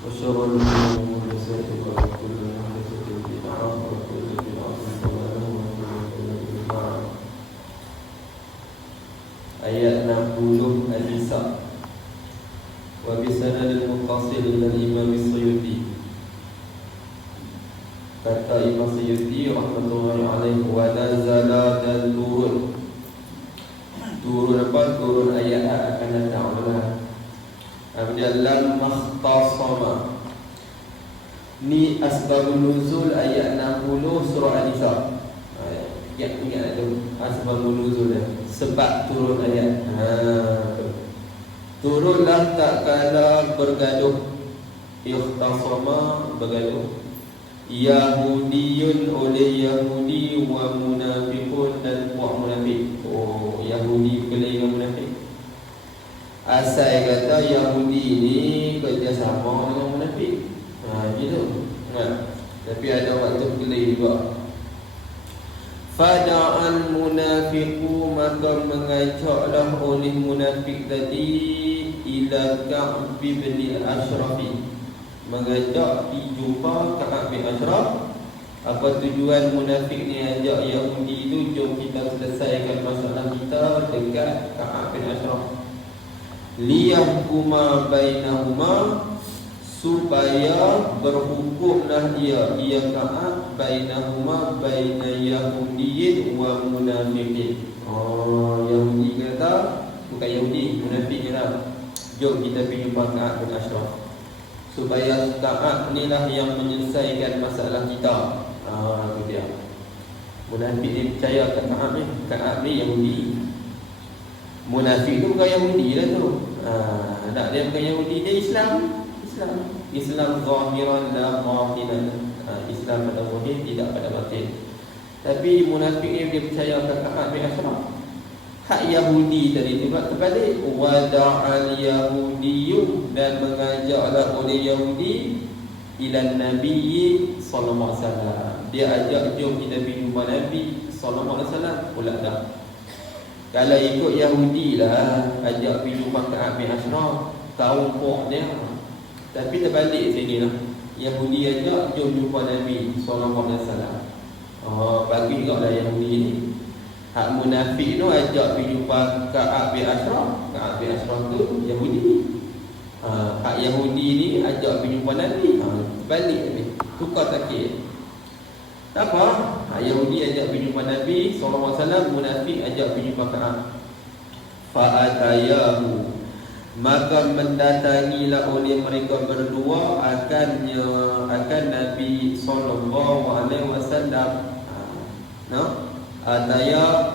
وشر الأمور محدثاتها وكل محدثة بدعة وكل بدعة ضلالة وكل بدعة. Ayat 60 Al-Nisa. Wa bisanad al-muttasil ila Imam Suyuti. Kata Imam Suyuti rahmatullahi alaihi, wa nazala, dan turun. Turun apa? Turun ayat akan datang. Kemudian lam makhtasama. Ni asbabun nuzul ayat 60 surah An-Nisa. Ingat tu asbabun nuzul dia. Sebab turun ayat. Turunlah tak kala bergaduh. Ikhtasama, bergaduh. Yahudiyun oleh Yahudi, wa munafiqun, dan puak munafik. Oh, Yahudi kelai dengan munafik. Asal kata Yahudi ni kerjasama dengan munafik. Gitu. Tapi ada waktu kelai juga. Fada'an munafiqu, maka mengajaklah oleh munafik tadi ila Ka'b bin al-Ashrafi. Mengajak pergi jumpa Ka'b bin Ashraf. Apa tujuan munafik ni ajak Yahudi tu? Jom kita selesaikan masalah kita dekat Ka'b bin Ashraf. Liyahkuma bainahuma, supaya berhukumlah ia Ka'ab bainahuma, baina Yahudiyin wa munafiqin. Yahudi kata, bukan Yahudi, munafik kata, jom kita pergi jumpa Ka'b bin Ashraf, supaya Ka'ab ni lah yang menyelesaikan masalah kita. Itu dia. Munafik ni percaya kat Ka'ab ni. Ka'ab ni Yahudi. Munafik tu bukan Yahudi lah tu. Tak, dia bukan Yahudi, dia Islam zahiran la batinan. Islam pada zahir, tidak pada batin. Tapi munafik ni dia percaya kat Ka'ab bin Ashraf. Hak Yahudi tadi tu terbalik. Wada'al Yahudiyyu, dan mengajaklah oleh Yahudi ila Nabi sallallahu alaihi wasallam. Dia ajak jom kita pergi jumpa Nabi sallallahu alaihi wasallam. Pula dah. Kalau ikut Yahudi lah, ajak pergi jumpa Ka'ab bin Ashraf, tahu pok dia. Tapi terbalik sini lah. Yahudi ajak jom jumpa Nabi sallallahu alaihi wasallam. Bagi juga lah Yahudi ni. Hak munafik tu ajak pergi jumpa Ka'ab bin Ashraf. Ka'ab bin Ashraf tu Yahudi. Hak Yahudi ni ajak pergi jumpa Nabi. Balik ni. Tukar takir. Tak apa. Hak Yahudi ajak pergi jumpa Nabi sallallahu alaihi wasallam, munafik ajak pergi jumpa Ka'ab. Fa'atayahu, maka mendatangilah oleh mereka berdua akan Nabi sallallahu alaihi wasallam. Ataya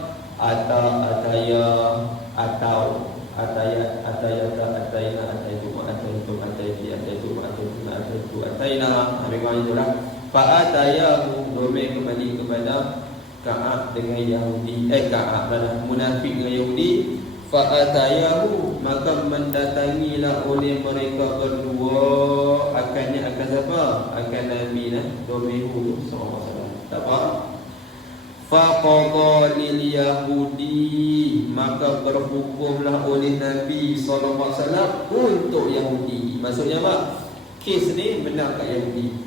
Fa'atayahu, domain kembali kepada Ka'ab dengan Yahudi. Ka'ab dan munafik dengan Yahudi. Fa'atayahu, maka mendatangilah oleh mereka berdua akan siapa? Akan Nabi domain sallallahu alaihi wasallam. Tak apa. Faqadha lil Yahudi, maka berhukumlah oleh Nabi sallallahu alaihi wasallam untuk Yahudi. Maksudnya apa? Kes ni benar kat Yahudi.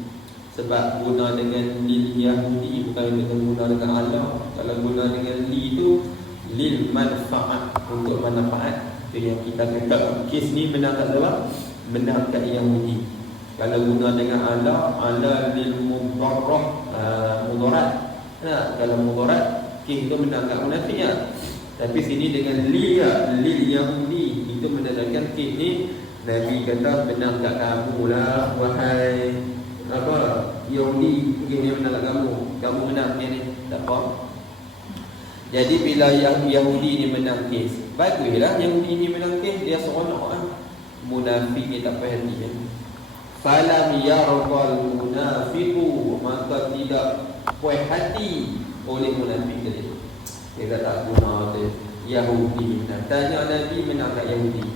Sebab guna dengan lil Yahudi bukan dengan guna dengan Allah. Kalau guna dengan li tu lil manfaat, untuk manfaat. Itu yang kita kata kes ni benar kat siapa? Benar kat Yahudi. Kalau guna dengan Allah lil mudarrah, mudarat. Kalau mudarat, kes itu benar kat munafik ya. Tapi sini dengan lil Yahudi, itu menandakan kes ni Nabi kata benar kat kamu lah, wahai Yahudi, ini benar kat kamu benar ni. Tak apa. Jadi bila Yahudi ni menang kes, baguslah Yahudi ni menang kes, dia seronok. Munafik ni tak payah hati. Falam yarqal munafiqu, maka tidak puas hati oleh munafik tadi. Dia tak guna tu Yahudi. Tanya Nabi menang kat Yahudi.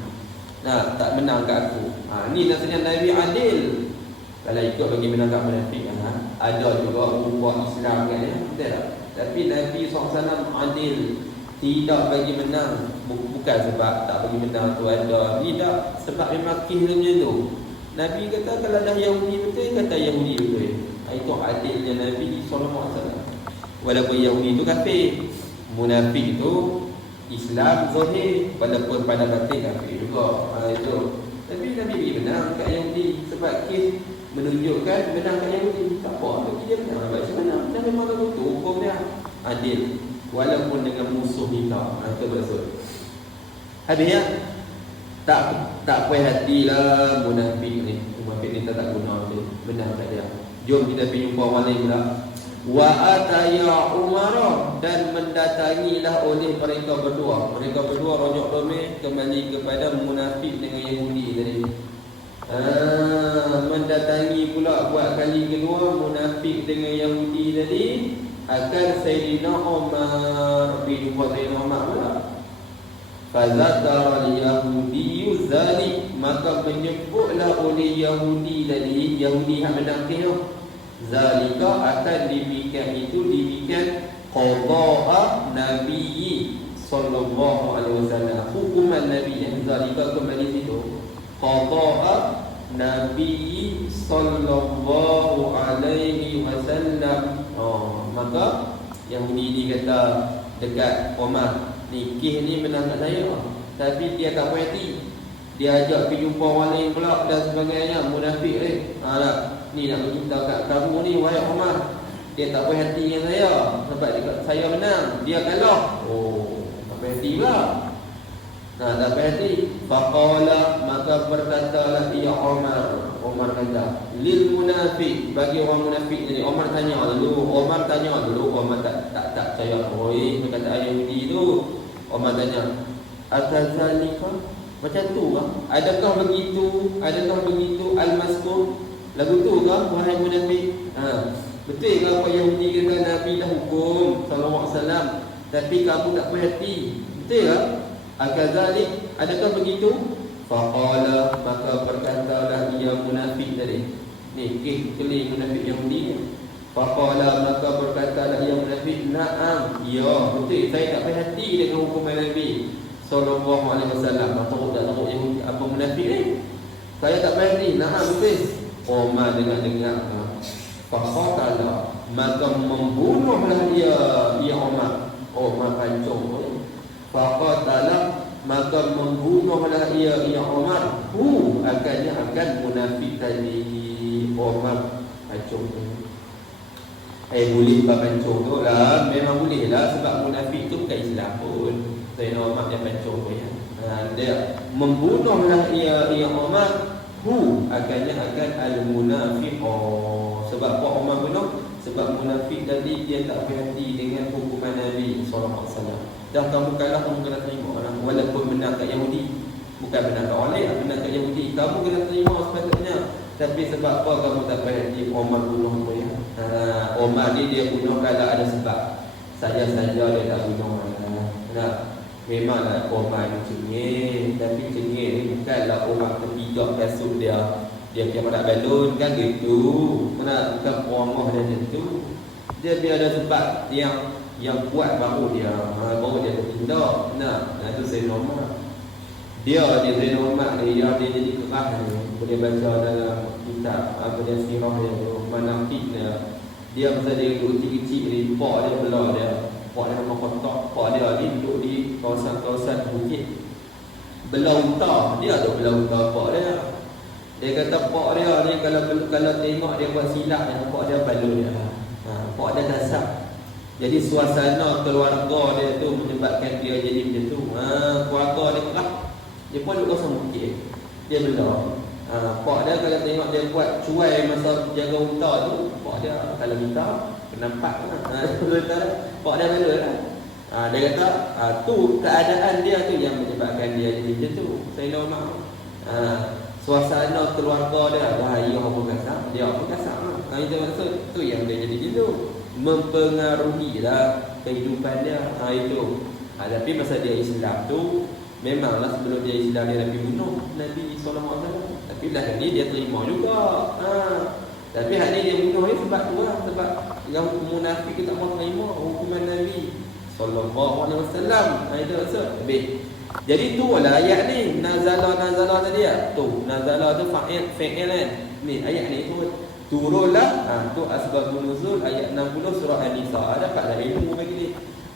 Tak menang kat aku. Ni maksudnya Nabi adil. Kalau ikut bagi menang kat munafik, ada juga buat Islam kan ya. Betul tak? Tapi Nabi SAW adil. Tidak bagi menang. Bukan sebab tak bagi menang tu ada. Tidak. Sebab memang kisah macam tu. Nabi kata kalau dah Yahudi betul, kata Yahudi betul. Itu adilnya Nabi SAW. Walaupun Yahudi itu kafir, munafik itu Islam zahir, walaupun pada batin kafir juga. Itu. Tapi Nabi bagi menang kat Yahudi sebab kes menunjukkan menang kat Yahudi. Tak apa, bagi dia menang. Macam mana? Dan memang betul hukum dia adil, walaupun dengan musuh kita. Itu betul. Habis ya, tak puas hatilah munafik ni. Munafik ni tak guna tu. Benar tak dia? Jom kita pergi jumpa orang lain pula. Wa ataya Umar, dan mendatangilah oleh mereka berdua. Mereka berdua rojok domeh kembali kepada munafik dengan Yahudi tadi. Mendatangi pula buat kali kedua munafik dengan Yahudi tadi akan Sayyidina Umar. Pergi jumpa Sayyidina Umar pula. Fazakara al-Yahudi zalik, maka menyebutlah oleh Yahudi tadi, Yahudi yang menangkih tu, zalika akan demikian itu, demikian qada'a Nabi sallallahu alaihi wasallam, hukuman Nabi yang zalika kembali situ, qada'a Nabi sallallahu alaihi wasallam. Maka Yahudi ni kata dekat Umar, ni kes ni menang kat saya, tapi dia tak puas hati. Dia ajak pergi jumpa orang lain pula dan sebagainya, munafik ni. Ni nak beritahu kat kamu ni, wahai Umar, dia tak puas hati dengan saya sebab saya menang, dia kalah. Tak puas hati pula. Tak puas hati. Faqala, maka berkatalah ia Umar. Umar kata, lil munafik, bagi orang munafik ni. Umar tanya dulu, Umar tak percaya. Perkataan Yahudi tu. Umar tanya, akazalika, macam tu kah? Adakah begitu al-mazkur? Lagu tu kah wahai munafik? Betul ke apa Yahudi kata Nabi dah hukum sallallahu alaihi wasallam, tapi kamu tak puas hati? Betul ke? Akazalik, adakah begitu? Faqala, maka berkatalah ia munafik tadi. Ni kes keli munafik Yahudi. Faqala, maka berkatalah ia munafik, na'am, ya betul, saya tak puas hati dengan hukuman Nabi sallallahu alaihi wasallam. Takut Yahudi apa munafik ni? Saya tak puas hati. Na'am, betul. Umar dengar. Faqala, maka membunuhlah ia Umar. Umar pancung. Faqala, maka membunuhlah ia Umar. Akan munafik tadi. Umar pancung. Boleh pancung tu lah. Memang boleh lah, sebab munafik tu bukan Islam pun. Saya Umar dia pancung tu ya. Dia membunuhlah ia Umar. Akan al-munafiq. Sebab apa Umar bunuh? Sebab munafik tadi dia tak berhati dengan hukuman Nabi sallallahu alaihi wasallam. Dah kamu kalah, kamu kena terima lah. Walaupun menang kat Yahudi, bukan menang kat orang lain, menang kat Yahudi, kamu kena terima sepatutnya. Tapi sebab apa kamu tak berhati? Umar bunuh tu ya. Umar ni dia bunuh kalau ada sebab. Saja-saja dia tak bunuh. Memanglah Umar ni cengih, tapi cengih ni bukanlah Umar terpijak kasut dia kira nak balon kan gitu. Bukan perongoh dia macam tu. Dia ada sebab yang kuat baru dia bertindak. Itu Sayyidina Umar. Dia Sayyidina Umar dia jadi keras ni. Boleh baca dalam kitab dia sirah dia tu, manaqib dia masa dia kecil-kecil ni, pak dia belah dia. Pak dia nama kotak. Pak dia ni duduk di kawasan-kawasan bukit. Belah unta. Dia tu belah unta pak dia. Dia kata pak dia ni kalau tengok dia buat silap, pak dia balon dia. Pak dia dasar. Jadi suasana keluarga dia tu menyebabkan dia jadi macam tu. Keluarga dia keras. Dia pun duduk kawasan bukit. Dia belah. Pak dia kalau tengok dia buat cuai masa jaga unta tu, pak dia kalau minta penampak lah. Pak dia balon lah. Dia kata tu keadaan dia tu yang menyebabkan dia jadi macam tu. Saya normal. Suasana keluarga dia bahaya apa kasar, dia apa kasar lah. Itu maksud tu yang dia jadi gitu, mempengaruhi lah kehidupan dia. Itu. Tapi masa dia Islam tu, memanglah sebelum dia Islam dia Nabi bunuh Nabi SAW. Tapi lah ni dia terima juga. Tapi hari ni dia bunuh ni sebab tu lah, sebab yang munafik tak mau terima hukuman Nabi sallallahu alaihi wasallam. Itu maksud. Habis Jadi tu lah ayat ni. Nazala tadi ya. Tu nazala tu fa'il kan. Ni ayat ni turunlah. Tu asbabun nuzul ayat 60 surah An-Nisa. Ada kat dalam ilmu bagi ni.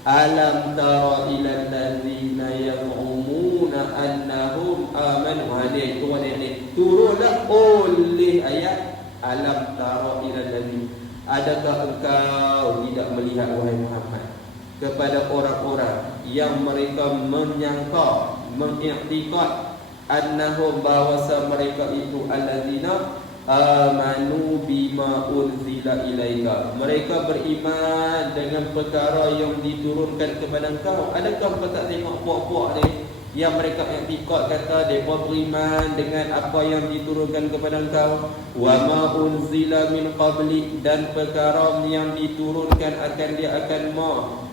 Alam tara ilal ladzina yaz'umuna annahum amanu. Ni tu ayat ni. Turunlah oleh ayat alam tara ilal ladzina. Adakah engkau tidak melihat wahai Muhammad kepada orang-orang yang mereka menyangka, mengiktikad annahum bahawasa mereka itu allazina amanu bima unzila ilaika. Mereka beriman dengan perkara yang diturunkan kepada engkau. Adakah kau tak tengok puak-puak ni yang mereka iktikad kata mereka beriman dengan apa yang diturunkan kepada engkau, wa ma unzila min qabli, dan perkara yang diturunkan akan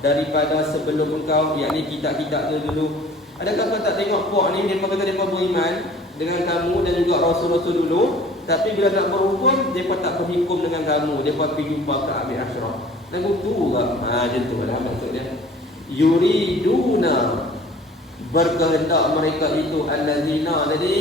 daripada sebelum engkau, yakni kitab-kitab tu dulu. Adakah kau tak tengok puak ni mereka kata mereka beriman dengan kamu dan juga rasul-rasul dulu, tapi bila nak berhukum mereka tak berhukum dengan kamu, mereka pergi jumpa ke Abi Ashraf. Lagu tu lah. Macam tu lah maksudnya. Yuriduna, berkehendak mereka itu allazina tadi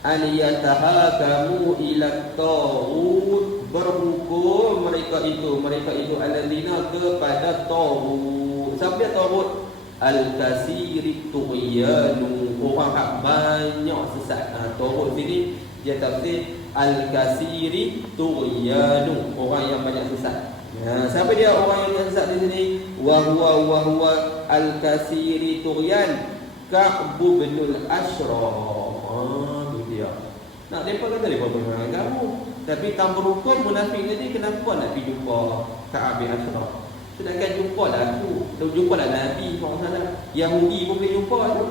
an yatahakamu ila taghut, berhukum mereka itu allazina kepada taghut. Siapa taghut? Al-kasiri tughyanu, orang hak banyak sesat. Taghut sini dia tafsir al-kasiri tughyanu, orang yang banyak sesat. Siapa dia orang yang sesat di sini? Wa huwa al-kasiri tughyan Ka'b bin al-Ashraf. Tu dia. Nak depa kata depa benar kamu, tapi tanpa hukum munafik tadi kenapa nak pergi jumpa Ka'b bin Ashraf? Sedangkan jumpa lah aku, jumpa lah Nabi SAW. Yahudi pun boleh jumpa tu.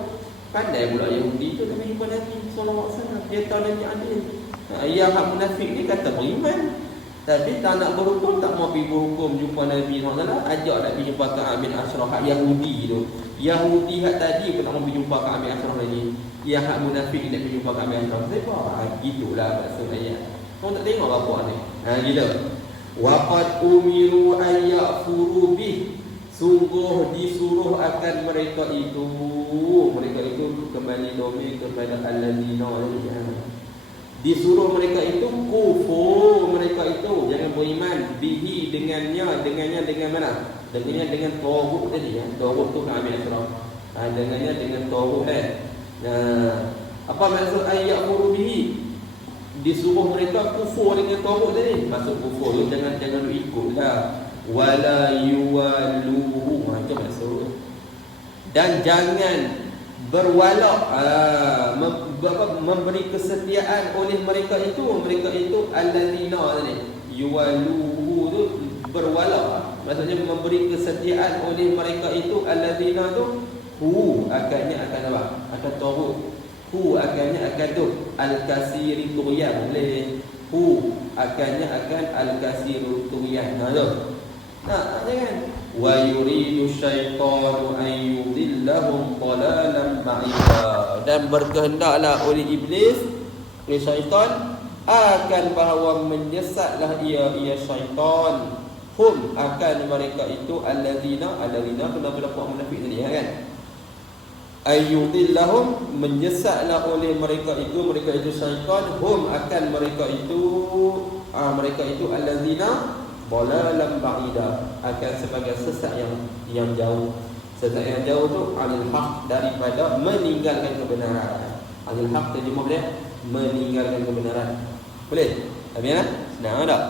Pandai pula Yahudi tu nak jumpa Nabi SAW. Dia tahu Nabi adil. Yang hak munafik ni kata beriman, tapi tak nak berhukum, tak mau pergi berhukum jumpa Nabi SAW. Ajak nak pergi jumpa Ka'b bin Ashraf, hak Yahudi tu. Yahudi hak tadi pun tak mau pergi jumpa Ka'b bin Ashraf lagi. Yang hak munafik nak pergi jumpa Ka'b bin Ashraf. Gitulah maksud ayat. Kau tak tengok apa ni? Gitu. Waqad umiru an ya'furu bih, sungguh disuruh akan mereka itu kembali domain kepada allazina, disuruh mereka itu kufur, mereka itu jangan beriman bihi dengan mana? Dengan taghut tadi ya. Taghut tu Ka'b bin Ashraf. Dengannya dengan taghut apa maksud ayat ya'furu bihi? Disuruh mereka kufur dengan taghut tadi. Maksud kufur tu jangan ikutlah. Wala yuwaluhu, itu maksud. Dan jangan berwala, memberi kesetiaan oleh mereka itu allazina tadi. Yuwaluhu tu berwala, maksudnya memberi kesetiaan oleh mereka itu allazina tu akannya akan apa? Akan taghut. Akannya akan tu al-kasiri tughyan, boleh. Akannya akan al-kasiru tughyan. Jangan. Wa yuridu syaitanu an yudillahum dhalalan ba'ida, dan berkehendaklah oleh iblis, oleh syaitan, akan bahawa menyesatlah ia syaitan akan mereka itu allazina kena berlaku munafik tadi kan. Ayyudillahum, menyesatlah oleh mereka itu syaitan, akan mereka itu allazina dhalalan ba'ida, akan sebagai sesat yang jauh. Sesat yang jauh tu anil haq, daripada meninggalkan kebenaran. Anil haq terjemah dia meninggalkan kebenaran. Boleh? Amin. Senang tak?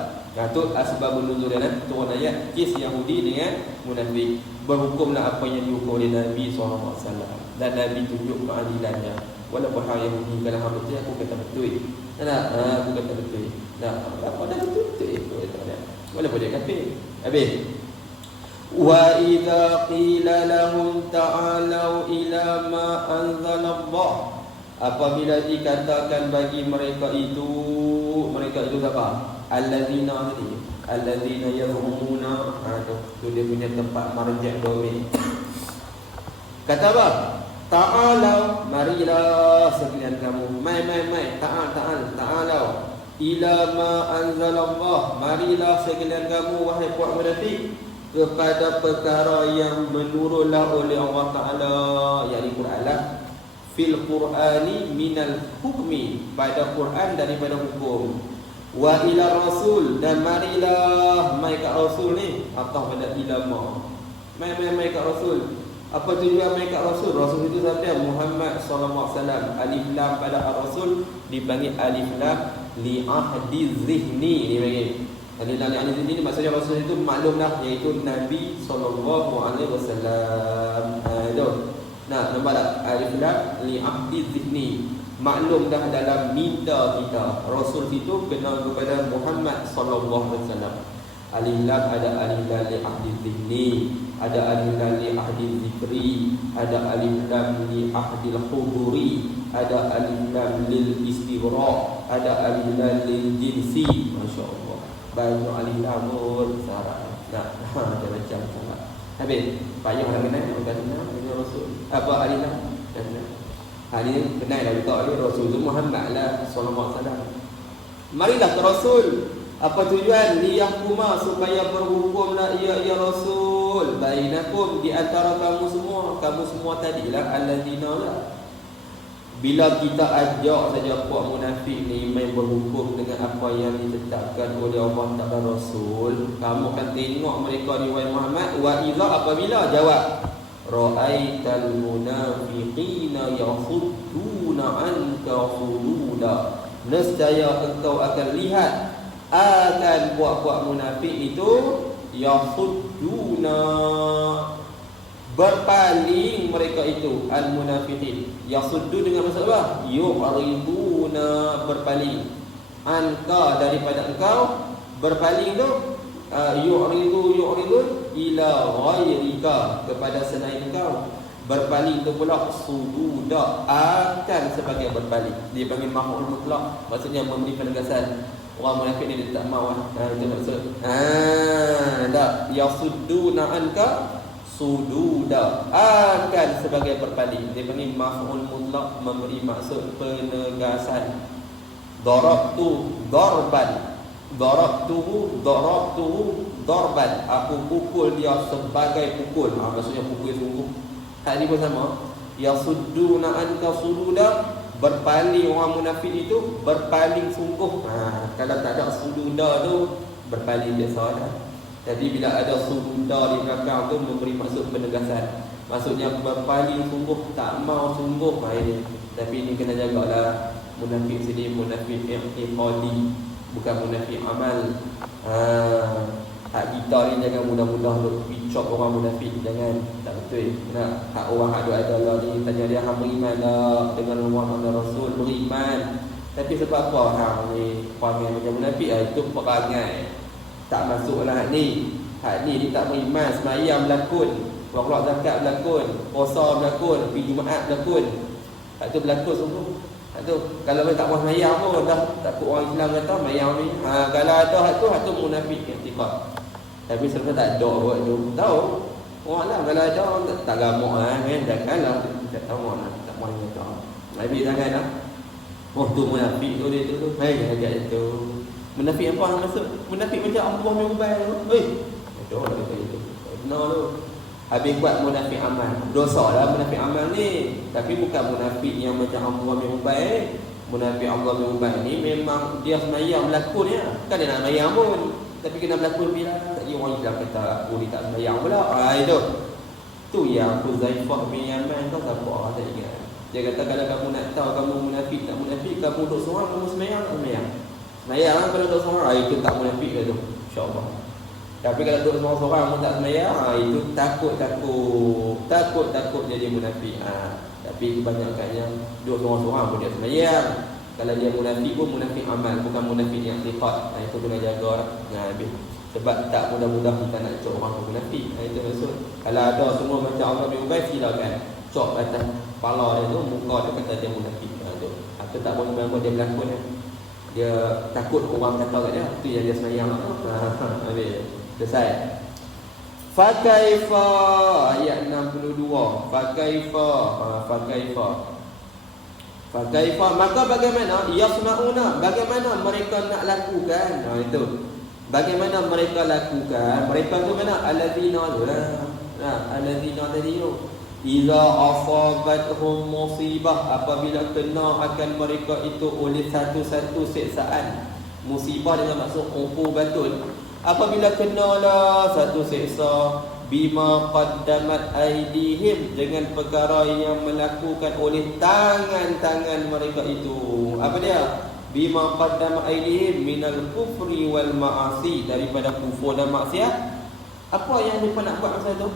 Tu asbabun nuzul dia turun ayat kes Yahudi dengan munafik. Berhukumlah apa yang dihukum oleh Nabi SAW, dan Nabi tunjuk keadilannya. Walaupun hal Yahudi kalau hang betul, aku kata betul. Aku kata betul. Apa dah betul? Walaupun dia kafir. Habis. Wa idza qila lahum ta'alu ila ma anzalallah, apabila dikatakan bagi mereka itu siapa? Allazina tadi, allazina yazumuna, tu dia punya tempat marja' domain. Kata apa? Ta'alau, marilah sekalian kamu. Mai, ta'alau ila ma anzalallah, marilah sekalian kamu wahai puak munafik, kepada perkara yang menurunlah oleh Allah Ta'ala, yakni Quran lah, fil Qur'ani minal hukmi, pada Quran daripada hukum, wa ila rasul, dan marilah mai kat rasul ni, atau pada ilama, mai kat rasul. Apa tujuan mai kat rasul? Rasul itu siapa? Muhammad sallallahu alaihi wasallam. Alif lam pada rasul dipanggil alif lam li ahdi zihni, dipanggil alif lam li ahdi zihni. Maksudnya rasul itu maklum dah, iaitu Nabi sallallahu alaihi wasallam. Nah, nampak tak? Alif lam li ahdi zihni, maklum dah dalam minda kita. Rasul itu kenal kepada Muhammad sallallahu alaihi wasallam. Alif lam ada alif lam li ahdi zihni, ada alif lam li ahdi zikri, ada alif lam li ahdi huduri, ada alif lam lil istighraq, ada alif lam lil jinsi. Masya-Allah, banyak alif lam bersara. Nah, macam-macam sangat. Habis payahlah kenal dengan Rasul. Apa alif lam? Hari ni kenal dah juga dia Rasul tu Muhammad lah sallallahu alaihi wasallam. Marilah ke Rasul. Apa tujuan? Liyahkuma, supaya berhukumlah ia Rasul bainakum, di antara kamu semua tadilah allazina lah. Bila kita ajak saja puak munafik ni main berhukum dengan apa yang ditetapkan oleh Allah Ta'ala Rasul, kamu akan tengok mereka ni, wahai Muhammad, wa idza, apabila jawab, ra'aital munafiqina yasudduna anka sududa, nescaya engkau akan lihat akan puak-puak munafik itu yasudduna, berpaling mereka itu, al-munafiqin. Yasuddu dengan maksud apa? Yu'riduna, berpaling, anka, daripada engkau, berpaling tu yu'ridun ila ghairika, kepada selain engkau. Berpaling tu pula sududa, akan sebagai berpaling. Dia panggil maf'ul mutlaq, maksudnya memberi penegasan. Orang munafik ni dia tak mahu itu maksud. Tak, yasudduna anka sududa, akan sebagai berpaling. Dia panggil maf'ul mutlaq, memberi maksud penegasan. Darabtu darban, darabtuhu darban, aku pukul dia sebagai pukul. Maksudnya pukul sungguh. Hal ni pun sama. Yasudduna anka sududa, berpaling orang munafik itu, berpaling sungguh. Kalau tak ada sududa tu, berpaling biasa dah. Jadi bila ada sududa di belakang tu, memberi maksud penegasan. Maksudnya berpaling sungguh, tak mau sungguh. Ini. Tapi ini kena jagalah. Munafik sini munafik i'tiqadi, bukan munafik amal. Hak kita ni jangan mudah-mudah duk picok orang munafik, jangan, tak betul. Nak hak orang hak ada Allah ni tanya dia, hang beriman tak dengan Allah dan Rasul? Beriman. Tapi sebab apa hang ni perangai macam munafik? Itu perangai tak masuklah ni. Hak ni dia tak beriman, sembahyang berlakon, keluar zakat berlakon, puasa berlakon, pergi Jumaat berlakon. Hak tu berlakon sungguh. Hak tu kalau tak mau sembahyang pun dah takut orang Islam kata sembahyang ni. Kalau ada hak tu munafik i'tiqad. Tapi selepas tak ada buat tu, tahu orang lah, kalau ada orang tak gamuk kan, janganlah tak tahu orang tak mahu kata. Tapi janganlah, oh tu munafik tu dia tu, agak itu. Munafik apa yang maksud? Munafik macam Allah mengubah tu. Ada orang kata itu. Benar tu. Habis buat munafik amal. Dosa lah munafik amal ni. Tapi bukan munafik yang macam Allah mengubah. Munafik Allah mengubah ni memang dia semayang berlakon ya. Kan dia nak semayang pun, tapi kena berlakon bila tadi orang Islam kata aku ni tak sembahyang pula. Itu. Tu yang Huzaifah bin Yaman tu siapa orang tak ingat. Dia kata kalau kamu nak tahu kamu munafik tak munafik, kamu duduk seorang kamu sembahyang tak sembahyang. Sembahyang kalau duduk seorang itu tak munafik ke tu. Insya-Allah. Tapi kalau duduk seorang-seorang kamu tak sembahyang, itu takut jadi munafik. Tapi kebanyakannya duduk seorang-seorang pun dia sembahyang. Kalau dia munafik pun munafik amal, bukan munafik yang sifat. Itu kena jaga lah. Habis. Sebab tak mudah-mudah kita nak cok orang munafik. Itu maksud. Kalau ada semua macam Allah bin Ubay, silakan cok atas kepala dia tu, muka dia kata dia munafik. Itu tak boleh dia berlakon. Dia takut orang kata kat dia. Itu yang dia sembahyang. Habis. Selesai. Fakaifa, ayat 62. Fakaifa, maka bagaimana? Yasnauna, bagaimana mereka nak lakukan? Itu Bagaimana mereka lakukan? Mereka tu mana? Allazina tu lah. Allazina tadi tu. Iza asabathum musibah, apabila kena akan mereka itu oleh satu-satu siksaan. Musibah dengan maksud uqubatun. Apabila kenalah satu siksa bima qaddamat aydihim, dengan perkara yang melakukan oleh tangan-tangan mereka itu. Apa dia? Bima qaddamat aydihim minal kufri wal ma'asi, daripada kufur dan maksiat. Apa yang mereka nak buat masa tu?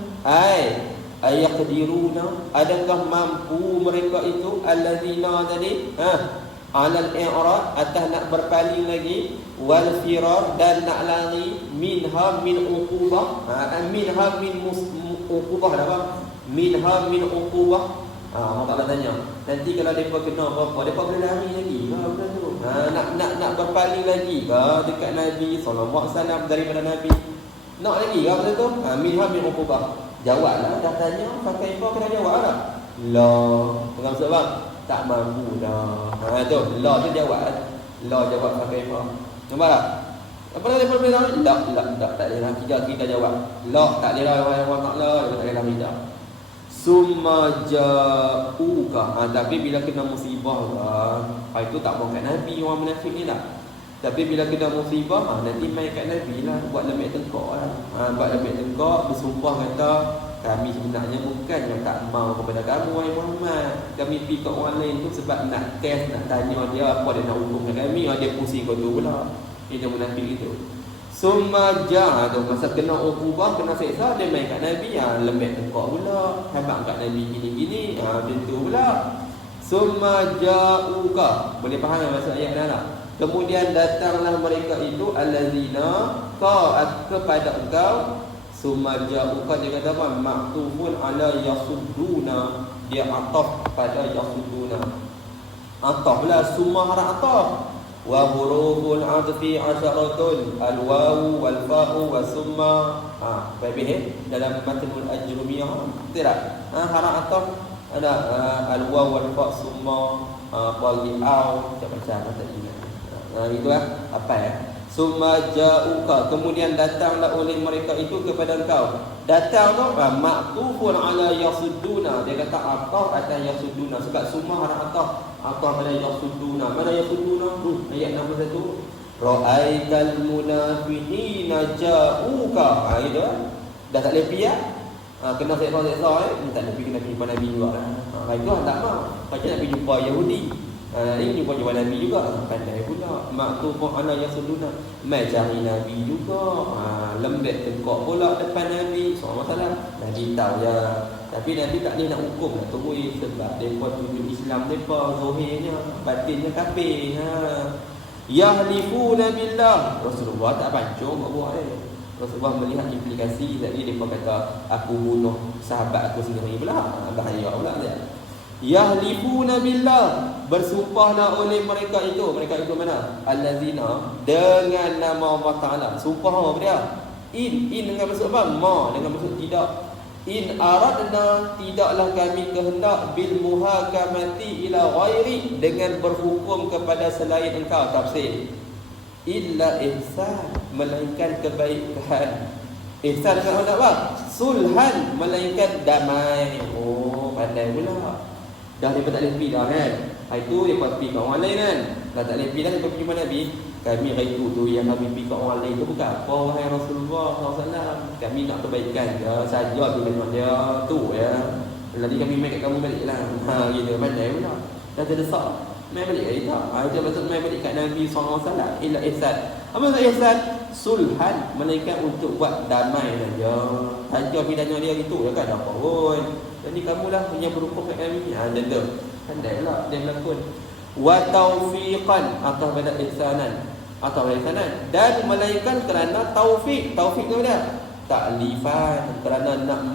Ayaqdiruna, adakah mampu mereka itu allazina tadi alal i'rad, atas nak berpaling lagi, wal firar, dan nak lari, minha min uqubah, minha min uqubah apa? Minha min uqubah. Allah Taala tanya, nanti kalau depa kena apa-apa, depa boleh lari lagi ke benda tu? Nak berpaling lagi ke dekat Nabi sallallahu alaihi wasallam daripada Nabi? Nak lagi ke benda tu? Minha min uqubah. Jawablah, dah tanya, pakai apa kena jawab lah. La, tengah maksud bang, tak mampu dah. Tu, la tu jawab. La jawab pakai apa. Nampak tak? Apa dah dia bilang? La, tak boleh lah. Kita jawab. La, tak boleh lah. Orang tak lah. Tak boleh lah kita. Summa ja'uka. Tapi bila kena musibah lah, itu tak mahu kat Nabi orang munafik ni tak. Tapi bila kena musibah, nanti main kat Nabi lah, buat lembik tengkok lah. Buat lembik tengkok, bersumpah kata, kami sebenarnya bukan yang tak mau kepada kamu, wahai Muhammad. Kami pergi ke orang lain tu sebab nak test, nak tanya dia apa dia nak hukum kat kami. Dia pusing kau tu pula. Dia munafik itu. Summa ja'adu, masa kena ukubah, kena seksa, dia main kat Nabi, lembik tengkok pula. Habang kat Nabi gini-gini, macam tu pula. Summa ja'uka. Boleh faham maksud ayat ni lah. Kemudian datanglah mereka itu allazina ta'at kepada engkau. Summa ja'uka, dia kata apa? Maktufun ala yasudduna, dia ataf pada yasudduna. Ataf lah, summa harap ataf. Wa huruful adfi asyaratun, al-wawu wal fa'u wa summa. Baik dalam matnul ajrumiyah tidak? Harap ataf ada al-wawu wal fa' summa qali'au, macam-macam tak ingat. Itulah apa ya. Summa ja'uka, kemudian datanglah oleh mereka itu kepada engkau. Datang tu maktufun ala yasudduna, dia kata atau atas yasudduna, sebab summa harap atau pada yasudduna. Mana yasudduna? Ayat 61. Ra'aital munafiqina ja'uka. Itu dah tak boleh pergi kena seksa tak boleh pergi, kena jumpa Nabi juga lah. Itu tak mau. Macam nak pergi jumpa Yahudi. Ini jumpa Nabi juga, pandai pula. Maktufun ala yasudduna, mai cari Nabi juga. Lembek tengkok pula depan Nabi SAW. Nabi tahu ya, tapi Nabi tak boleh nak hukum lah tu, sebab mereka tunjuk Islam mereka zahirnya, batinnya kafir. Yahlifuna billah, Rasulullah tak pancung buat Rasulullah melihat implikasi tadi, mereka kata aku bunuh sahabat aku sendiri pula, bahaya pula dia. Yahlifuna billah, bersumpahlah oleh mereka itu. Mereka itu mana? Allazina, dengan nama Allah Ta'ala. Sumpah apa dia? In dengan maksud apa? Ma dengan maksud tidak. In aradna, tidaklah kami kehendak, bil muhakamati ila ghairi, dengan berhukum kepada selain engkau. Tafsir illa ihsan, melainkan kebaikan. Ihsan dengan apa? Sulhan, melainkan damai. Oh, pandai pula. Dah dia tak boleh pergi dah kan. Itu dia pergi ke orang lain kan. Dah tak boleh pergi dah, dia pergi mana Nabi. Kami itu tu yang kami pergi ke orang lain tu bukan apa, wahai Rasulullah SAW. Kami nak kebaikan dia saja tu dengan dia tu ya. Nanti kami main kat kamu balik lah. Gitu, pandai pula. Dah terdesak, main balik kat kita. Itu maksud main balik kat Nabi SAW. Illa ihsan. Apa maksud ihsan? Sulhan, melainkan untuk buat damai saja. Saja bidanya dia itu ya kan, apa pun. Jadi kamulah punya berhukum kat kami. Dia pandailah dia melakon. Wa taufiqan, atau pada ihsanan, atau pada ihsanan, dan melainkan kerana taufik. Taufik tu dia taklifan, kerana nak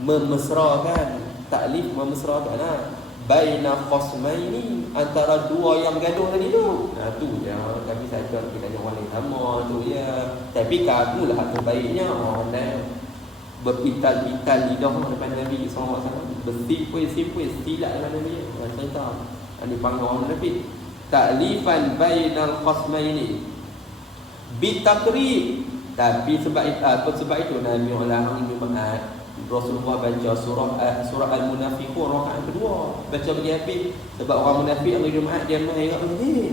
memesrakan. Taklif memesrakan baina khasmaini, antara dua yang gaduh tadi tu. Tu je kami saja kita jangan orang sama tu ya. Tapi kamulah hak terbaiknya. Berpital-pital lidah depan Nabi SAW, bersipui-sipui silap depan Nabi. Cerita ini panggil orang Nabi taklifan bainal khasmaini, Bitakrib. Tapi sebab itu Nabi ulang Jumaat, Rasulullah baca surah Al-Munafiqun rakaat kedua. Baca bagi habis. Sebab orang munafik hari Jumaat dia main kat masjid.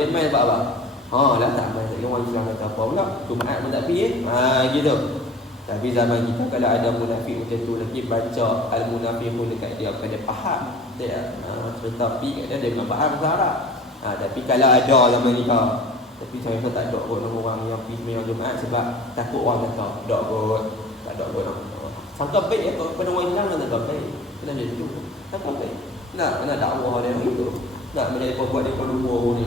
Dia main buat apa? Lah tak main, tak orang Islam kata apa pula. Jumaat pun tak pergi. Gitu. Tapi zaman kita kalau ada munafik macam tu lagi, baca Al-Munafiqun dekat dia, bukan dia faham. Tetapi kat dia memang faham bahasa Arab. Tapi kalau ada zaman ni tapi saya tak ada orang yang pergi sembahyang Jumaat sebab takut orang kata tak kot. Tak ada kot. Sangka baik ya, pada orang Islam kan tak baik. Kena jadi tu. Tak baik. Nak dakwah dia itu. Nak menjadi buat dia lupa ni.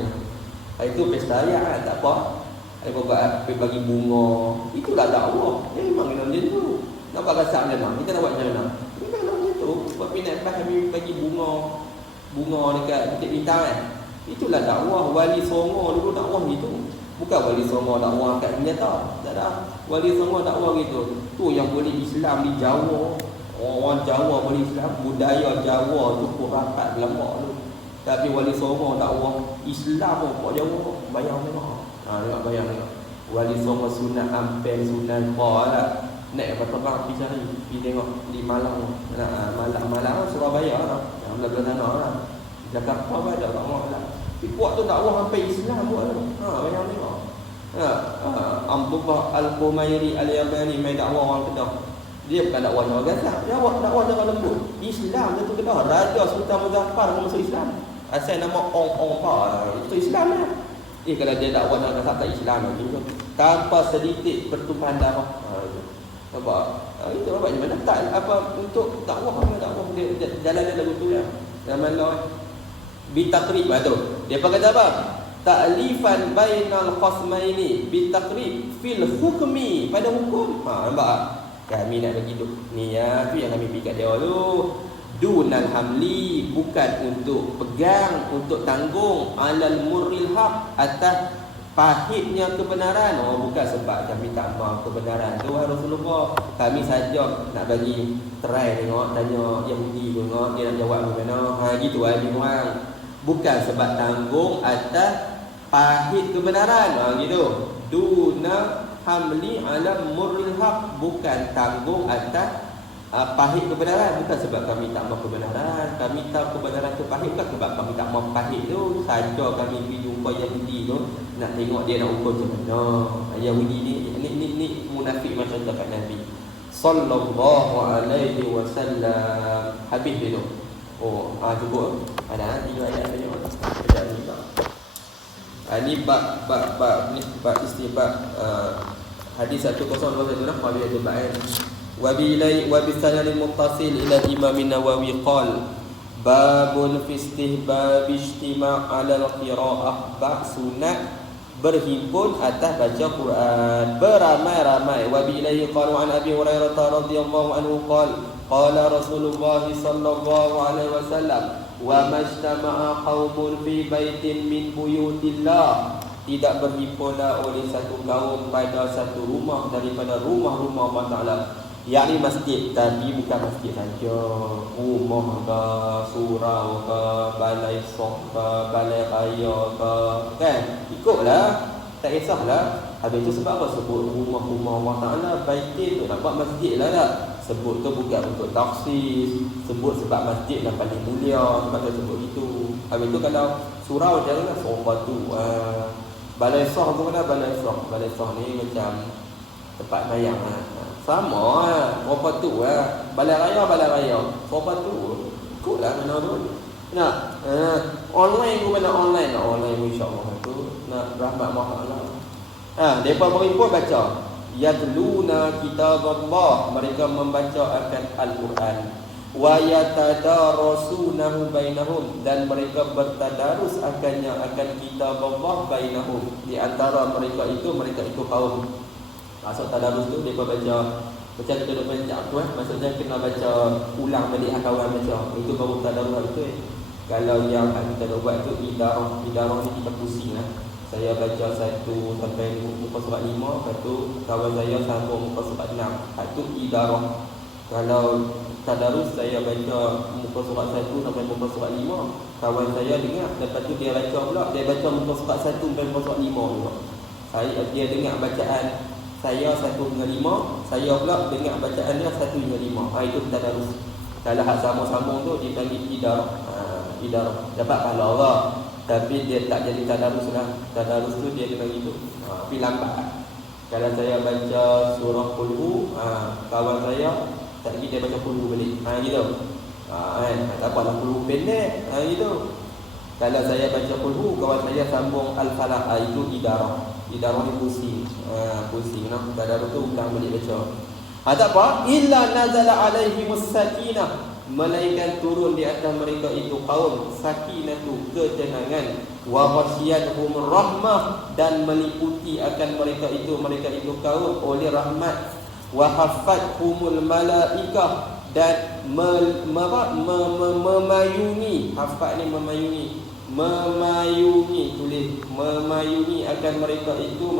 Itu pesta raya tak apa. Ada buat bagi bunga. Itulah dakwah. Dia memang kena macam tu. Nak buat kasar macam mana? Kita nak buat macam mana? Kita nak macam tu. Buat pinat bagi bunga dekat Bukit Bintang kan. Itulah dakwah. Wali Songo dulu dakwah gitu. Bukan Wali Songo dakwah kat senjata. Tak ada. Wali Songo dakwah gitu. Tu yang boleh Islam di Jawa. Orang Jawa boleh Islam. Budaya Jawa tu pun rapat berlambak tu. Tapi Wali Songo dakwah Islam pun kat Jawa. Bayang tengok. Bayang tengok. Wali Songo sunat Ampel, sunat lah. Naik kapal terbang pergi cari. Pergi tengok di Malang. Malang Surabaya lah. Yang belah-belah sana lah. Jakarta pun ada dakwah lah. Puak tu dakwah sampai Islam buat tu. Bayang tengok. Abdullah Al-Qumairi Al-Yamani main dakwah orang Kedah. Dia bukan dakwah orang Gaza. Dia dakwah dengan lembut. Islam dia tu Kedah. Raja Sultan Muzaffar masuk Islam. Asal nama Ong Pa. Itu Islam lah. Kalau dia dakwah dengan Gaza tak Islam lagi. Tanpa sedikit pertumpahan darah. Nampak? Itu nampak macam mana? Tak apa untuk dakwah dia jalan dia lagu tu ya. Zaman law bitakrib tu. Dia kata apa? Ta'lifan bainal khasmaini bitakrib fil hukmi, pada hukum. Nampak? Kami nak bagi tu. Ni ya, tu yang kami pergi kat dia tu. Dunal hamli, bukan untuk pegang, untuk tanggung, alal murril haq, atas pahitnya kebenaran. Bukan sebab kami tak mahu kebenaran tu Rasulullah. Kami saja nak bagi try tengok, tanya Yahudi tengok dia nak jawab bagaimana. Gitu dia orang. Bukan sebab tanggung atas pahit kebenaran. Gitu. Duna hamli ala murril haq, bukan tanggung atas pahit kebenaran. Bukan sebab kami tak mahu kebenaran. Kami tahu kebenaran tu pahit, bukan sebab kami tak mahu pahit tu. Saja kami pergi jumpa Yahudi tu, nak tengok dia nak ukur macam mana. Yahudi ni munafik macam tu kat Nabi sallallahu alaihi wasallam. Habis dia tu. Cuba ada 3 ayat banyak. Baca ni tak. Ni bab istibab hadis 1021 dah pada itu bab. Wa bi sanadil muttasil ila Imam Nawawi qala babun fi istihbab ijtima' 'ala al-qira'ah, bab sunat berhimpun atas baca Quran beramai-ramai. Wa bi ilaihi qalu an Abi Hurairah radhiyallahu anhu qala Rasulullah sallallahu alaihi wasallam wa majtama'a qaumun fi baitin min buyutillah, tidak berhimpunlah oleh satu kaum pada satu rumah daripada rumah-rumah Allah Taala, yakni masjid, tapi bukan masjid saja, rumah ke, surau ke, balai sok ke, balai raya ke, kan? Ikutlah, tak kisahlah. Habis itu sebab apa sebut rumah-rumah Allah Ta'ala, baitin tu, nak buat masjid lah tak? Sebut tu bukan untuk taksis, sebut sebab masjid lah paling mulia, sebab dia sebut itu. Habis itu kalau surau janganlah surau tu. Balai sok tu mana balai sok? Balai sok ni macam tempat mayang lah. Sama lah, berapa tu lah. Balai raya. Berapa tu? Ikutlah mana tu. Nak online pun mana online. Nak online pun insyaAllah tu. Nak rahmat mahal. Mereka berhimpun baca yatluna kitab Allah, mereka membaca akan Al-Quran. Wa yatadarasunahu bainahum, dan mereka bertadarus akannya, akan kitab Allah bainahum, di antara mereka itu kaum. Maksud tadarus tu mereka baca macam kita dah baca tu maksudnya kena baca ulang balik kawan baca. Itu baru tadarus itu. Kalau yang kita dah buat tu idarah ni kita pusing lah. Saya baca 1 sampai muka surat 5, lepas tu kawan saya sambung muka surat 6. Itu idarah. Kalau tadarus saya baca muka surat 1 sampai muka surat 5, kawan saya dengar, lepas tu dia baca pula, dia baca muka surat 1 sampai muka surat 5 juga. Dia dengar bacaan saya 1/5, saya pula dengar bacaan dia 1/5. Itu tadarus. Kalau hak sama-sama tu dipanggil idarah. Idarah dapat pahala Allah, tapi dia tak jadi tadarus lah. Tadarus tu dia kena gitu. Tapi lambat. Kalau saya baca surah Qul, kawan saya tak lagi dia baca Qul balik. Gitu. Tak apa lah Qul pendek. Gitu. Kalau saya baca Qul, kawan saya sambung Al-Falaq. Itu idarah. Idarah ni pusing. Pusing nak tadarus tu ulang balik baca. Tak apa, illa nazala alaihimus sakinah, melainkan turun di atas mereka itu kaum sakinatu, ketenangan, wa ghasyiyatuhumur rahmah, dan meliputi akan mereka itu kaum oleh rahmat, wa haffathumul malaikah, dan memayungi. Haffat ni memayungi, tulis memayungi akan mereka itu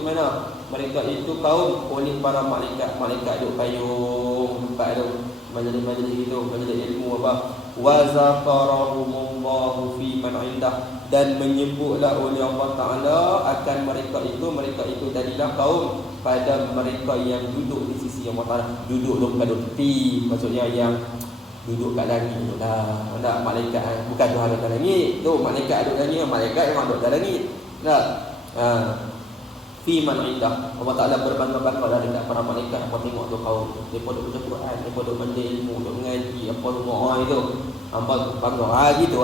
mana? Mereka itu kaum oleh para malaikat. Malaikat duk payung tempat tu, majlis-majlis itu, majlis ilmu apa. Wa zakarahumullahu fi man indah, dan menyebutlah oleh Allah Taala akan mereka itu jadilah kaum pada mereka yang duduk di sisi Allah Taala. Duduk pada tepi, maksudnya yang duduk kat langit tu lah. Tak malaikat, bukan Tuhan kat langit. Tu malaikat duduk langit, malaikat yang duduk kat langit. Tak. Fi man indah. Allah Taala berbangga-bangga dekat para malaikat. Apa tengok tu kaum depa duk baca Quran, depa duk majlis ilmu, duk mengaji apa semua itu. Apa bangga. Gitu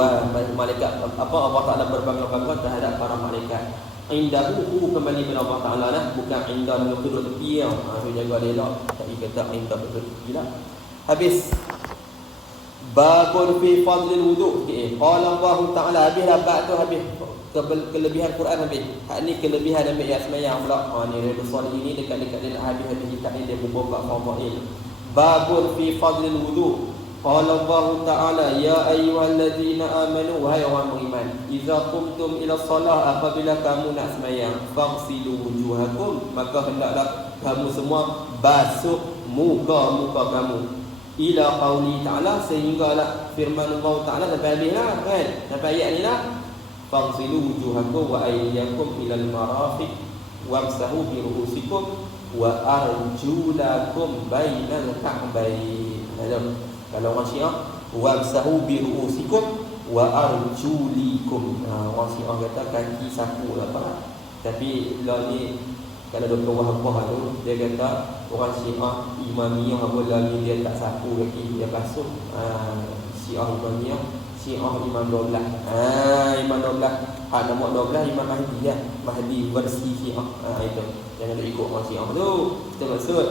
malaikat apa Allah Taala berbangga-bangga terhadap para malaikat. Indahu kembali kepada Allah Taala lah, bukan indah duduk tepi yang jaga dia elok. Tak kata indah duduk tepi lah. Habis babun fi fadlil wudu. Qala Allah Taala, habis bab tu habis. Kelebihan Quran habis. Hak ni kelebihan ambil ayat semayang pula. Ni Riyadhus Shalihin ni dekat-dekat dia nak habis kitab ni, dia membuka fadail. Babun fi fadlil wudu. Qala Allah Taala, ya ayyuhallazina amanu, wahai orang beriman, idza qumtum ila shalah, apabila kamu nak semayang, faghsilu wujuhakum, maka hendaklah kamu semua basuh muka-muka kamu. Ila qauli Ta'ala, sehinggalah firman Allah Ta'ala sampai habis lah kan. Sampai ayat ni lah. Faghsilu wujuhakum wa aydiyakum ilal marafiq wamsahu bi ru'usikum wa arjulakum bainal ka'bayn. Kalau orang Syiah, wamsahu bi ru'usikum wa arjulikum. Orang Syiah kata kaki sapu lah apa. Tapi lah ni kalau Dr. Wahbah tu, dia kata orang Syiah Imamiyah apabila dia tak sapu kaki, dia basuh. Syiah Imamiyah, Syiah Imam 12. Imam 12. Nombor 12 Imam Mahdi lah. Mahdi versi Syiah. Itu. Jangan ikut orang Syiah tu. Kita maksud.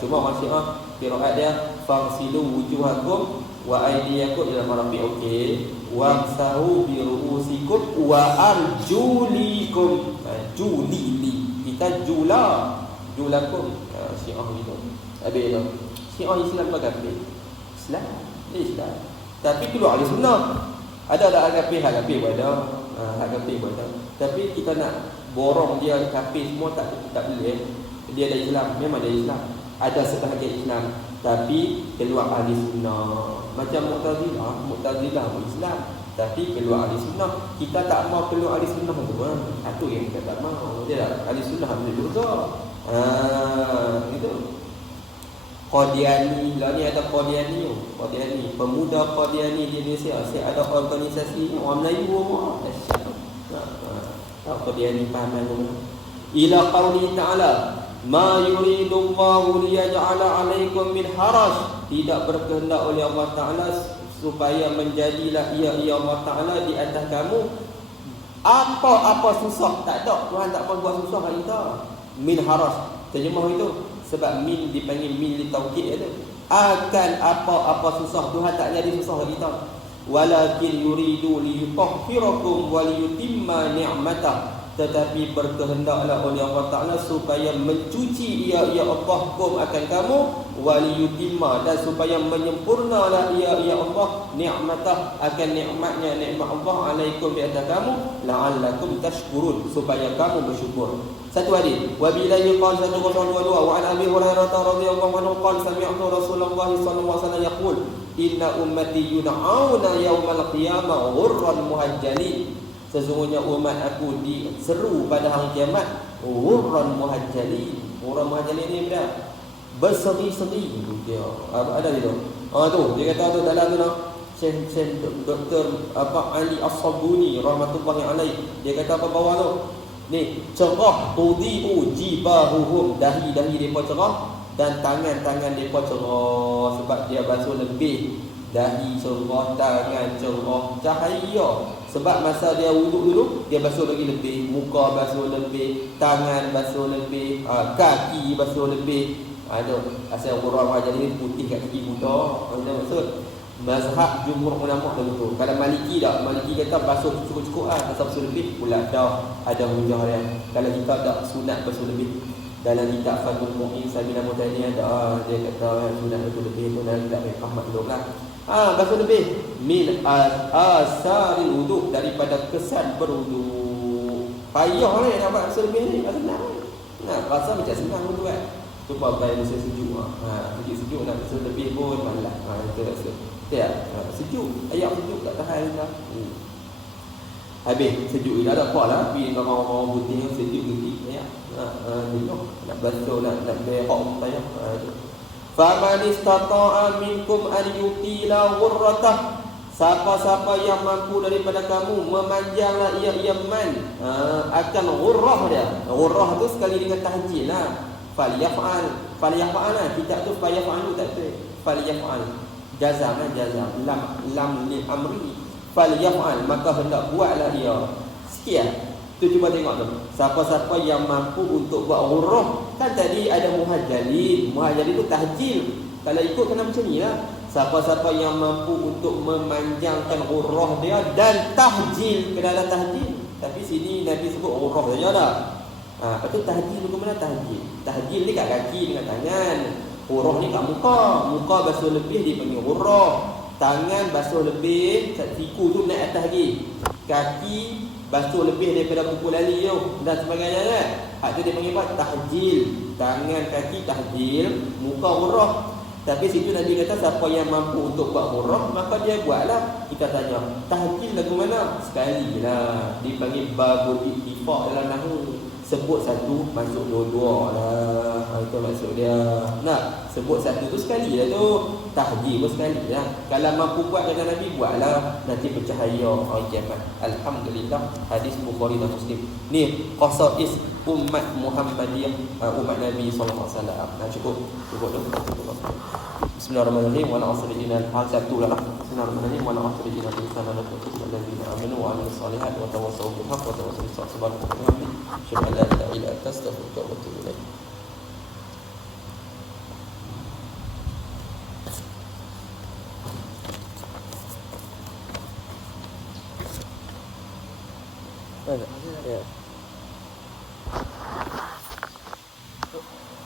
Cuma orang Syiah qiraat dia fagsilu wujuhakum wa aydiyakum ila marafiq. Okey. Wamsahu bi ru'usikum wa arjulikum. Julili. Kita julakum. Syiah gitu. Habis tu. Syiah Islam apa kafir? Islam. Tapi keluar ahli sunnah. Ada kafir, hak kafir ada. Hak kafir ada. Tapi kita nak borong dia kafir semua tak boleh. Dia ada Islam, memang ada Islam. Ada sebahagian Islam, tapi keluar ahli sunnah. Macam Mu'tazilah Islam, tapi keluar ahli sunnah. Kita tak mau keluar ahli sunnah tu. Itu yang kita tak mau. Dia tak ahli sunnah boleh dosa. Itu. Qadiani, lah ni ada Qadiani, pemuda Qadiani di Indonesia. Saya ada organisasi orang Melayu semua. Tahu Qadiani faham tu. Ila qauli Ta'ala, ma yuridullahu liyaj'ala 'alaikum min haraj. Tidak berkehendak oleh Allah Ta'ala supaya menjadilah ia Allah Ta'ala di atas kamu apa-apa susah. Tak ada, Tuhan tak pernah buat susah kat kita. Min haraj. Terjemah itu sebab min dipanggil min li taukid itu. Akan apa-apa susah, Tuhan tak jadi susah kat kita. Walakin yuridu liyutahhirakum wa liyutimma ni'matah. Tetapi berkehendaklah oleh Allah Ta'ala supaya mencuci ia Allah kum akan kamu, waliyutimma, dan supaya menyempurnalah ia Allah ni'matah, akan nikmat Allah alaikum di atas kamu, la'allakum tashkurun, supaya kamu bersyukur. Satu hadis, wa billahi qala 122 wa an Abi Hurairah radhiyallahu anhu qala sami'tu Rasulullah sallallahu alaihi wasallam yaqul inna ummati yud'auna yaumal qiyamah ghurran muhajjalin. Sesungguhnya umat aku diseru pada hari kiamat ghurran muhajjalin. Ghurran muhajjalin ni apa? Berseri-seri dia. Ada dia tu. Tu dia kata tu dalam tu noh. Syekh Dr. Ali As-Sabuni rahmatullahi alaih. Dia kata apa bawah tu? Ni, cerah tudiu jibahuhum, dahi-dahi depa cerah dan tangan-tangan depa cerah sebab dia basuh lebih. Dahi cerah, tangan cerah, cahaya. Sebab masa dia wuduk dulu, dia basuh lagi lebih, muka basuh lebih, tangan basuh lebih, kaki basuh lebih. Asal orang jadi putih kat kaki budak. Apa maksud? Mazhab jumhur ulama begitu. Kalau Maliki tak, Maliki kata basuh cukup-cukup asal basuh lebih pula dah ada hujah dia. Kalau kita tak sunat basuh lebih. Dalam kitab Fathul Mu'in Sabila Mutani ada dia kata sunat basuh lebih tu dalam kitab Ahmad Luglah. Basuh lebih min asaril wudu, daripada kesan berwudu. Payah ni nak buat basuh lebih ni, senang. Nah, rasa macam senang wudu kan. Cuba bayar musim sejuk. Sejuk nak basuh lebih pun malas. Itu rasa. Sejuk, ayam sejuk tak tahan dah. Habis sejuk dah tak apa lah. Tapi orang-orang putih yang sejuk getik ya. Nak basuh nak berak payah. Faman istata'a minkum an yutila ghurratah. Siapa-siapa yang mampu daripada kamu memanjanglah ia man akan ghurrah dia. Ghurrah tu sekali dengan tahjil lah. Falyaf'al lah. Kitab tu falyaf'al tak betul. Falyaf'al. Jazam lam li amri falyaf'al, maka hendak buatlah dia. Sikit tu cuba tengok tu. Siapa-siapa yang mampu untuk buat ghurrah. Kan tadi ada muhajjalin. Muhajjalin tu tahjil. Kalau ikut kena macam ni lah. Siapa-siapa yang mampu untuk memanjangkan ghurrah dia dan tahjil, kena ada tahjil. Tapi sini Nabi sebut ghurrah saja dah. Lepas tu tahjil ke mana tahjil? Tahjil ni kat kaki dengan tangan. Ghurrah ni kat muka. Muka basuh lebih dipanggil ghurrah. Tangan basuh lebih, siku tu naik atas lagi. Kaki basuh lebih daripada kuku lali tu dan sebagainya kan. Hak tu dia panggil apa? Tahjil. Tangan, kaki tahjil, muka ghurrah. Tapi situ Nabi kata siapa yang mampu untuk buat ghurrah maka dia buatlah. Kita tanya, tahjil lagu mana? Sekali lah. Dipanggil babul ittifaq dalam nahwu. Sebut satu masuk dua-dua lah. Itu maksud dia. Nak sebut satu tu sekali lah tu. Tahjil pun sekali lah. Kalau mampu buat kata Nabi, buatlah. Nanti bercahaya hari kiamat. Alhamdulillah. Hadis Bukhari dan Muslim. Ni khasais umat Muhammadiyah, umat Nabi SAW. Cukup tu. Bismillahirrahmanirrahim. Wa na'asri jinal satu lah. Bismillahirrahmanirrahim. Wa na'asri jinal insana lakum alladzina amanu wa amilus solihat wa tawassaw bil haqq wa tawassaw bis sabr. Subhanallahi syukur la ilaha illa anta astaghfiruka wa atubu ilaik. Ya.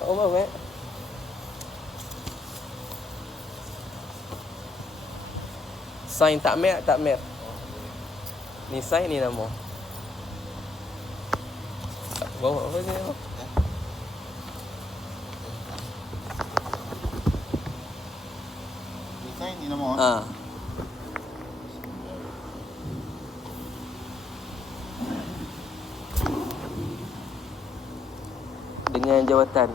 Apa weh? Sign tak mer. Ni sign ni nama. Bawa apa ni? Ni sign ni nama. Dengan jawatan